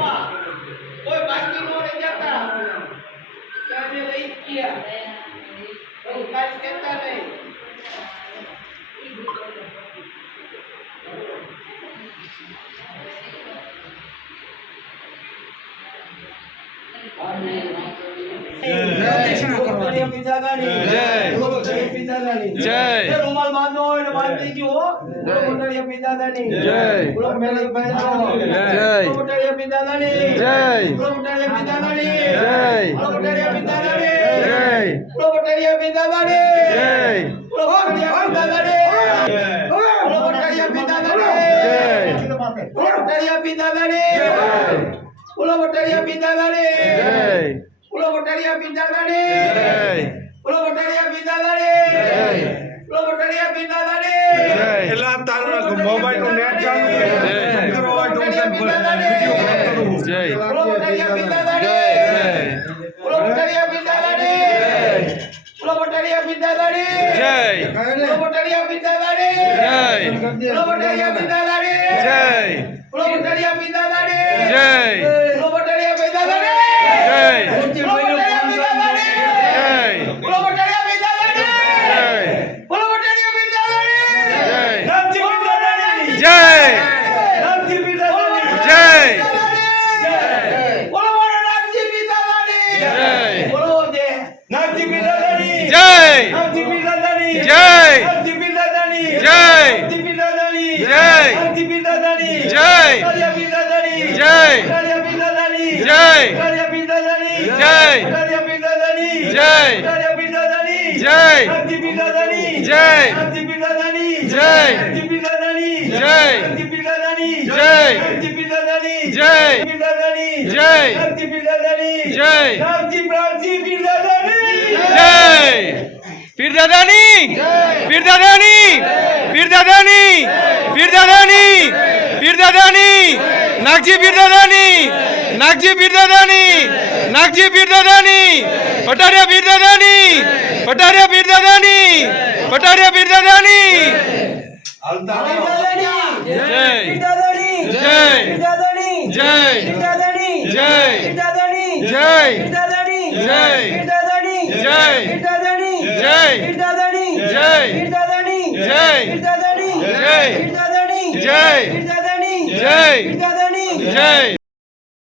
કોઈ બાકી નો રહી જતા તમે લઈ ગયા કોઈ કાજ કરતા નહીં રૂમાલ બાંધો હોય ને બાંધી ગયો મોટરિયા પિતાદાની જય મોટરિયા પિતાદાની જય મોટરિયા પિતાદાની જય મોટરિયા પિતાદાની જય મોટરિયા પિતાદાની જય મોટરિયા પિતાદાની મોટરિયા પિતાદાની જય મોટરિયા પિતાદાની બોલો મોટરિયા પિતાદાની જય બોલો મોટરિયા પિતાદાની જય બોલો મોટરિયા પિતાદાની જય બોલો મોટરિયા પિતાદાની જય એલા તારા મોબાઈલ નું નેટ ચાલુ કરો મોટરિયા પિતાદાની જય બોલો મોટરિયા પિતાદાની જય બોલો મોટરિયા પિતાદાની જય બોલો મોટરિયા પિતાદાની જય બોલો મોટરિયા પિતાદાની જય બોલો મોટરિયા પિતાદાની જય બોલો મોટરિયા પિતાદાની જય બોલો મોટરિયા પિતાદાની नागजी पीरदादानी पटारिया पीरदादानी पटारिया पीरदादानी पटारिया पीरदादानी जय जय जय जय जय जय जय जय जय जय जय